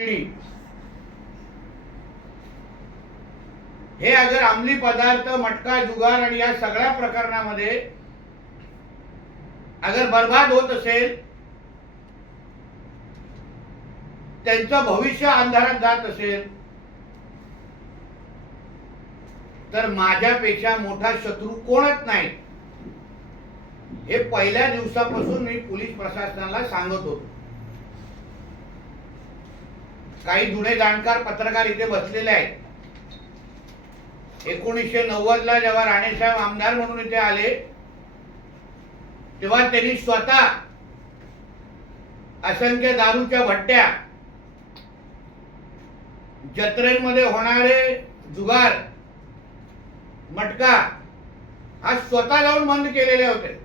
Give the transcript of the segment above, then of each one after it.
पिढी हे अगर अंमली पदार्थ, मटका, जुगार आणि या सगळ्या प्रकरणामध्ये अगर बर्बाद होत असेल, त्यांचं भविष्य अंधारात जात असेल, तर माझ्यापेक्षा मोठा शत्रू कोणच नाही हे पहिल्या दिवसापासून मी पोलीस प्रशासनाला सांगत होतो. काही जुने जाणकार पत्रकार इथे बसलेले आहेत. 1990 ला जेव्हा राणेसाहेब आमदार म्हणून इथे आले, तेव्हा त्यांनी स्वतः असंख्य दारूच्या भट्ट्या, जत्रेमध्ये होणारे जुगार, मटका हा स्वतः जाऊन बंद केलेले होते.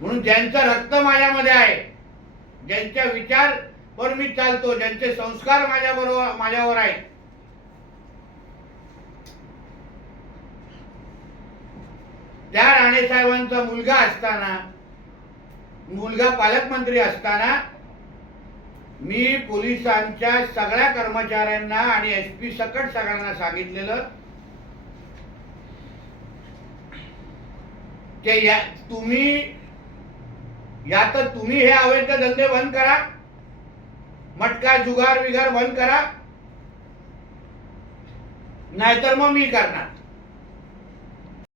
म्हणून ज्यांचं रक्त माझ्यामध्ये आहे, ज्यांच्या विचारावर मी चालतो, ज्यांचे संस्कार माझ्यावर आहेत, त्या राणेसाहेबांचा मुलगा असताना, मुलगा पालकमंत्री असताना मी पोलिसांच्या सगळ्या कर्मचाऱ्यांना आणि एसपी सकट सगळ्यांना सांगितलेलं की तुम्ही हे अवैध धंदे बंद करा, मटका जुगार विगार बंद करा, नाहीतर मग मी करणार.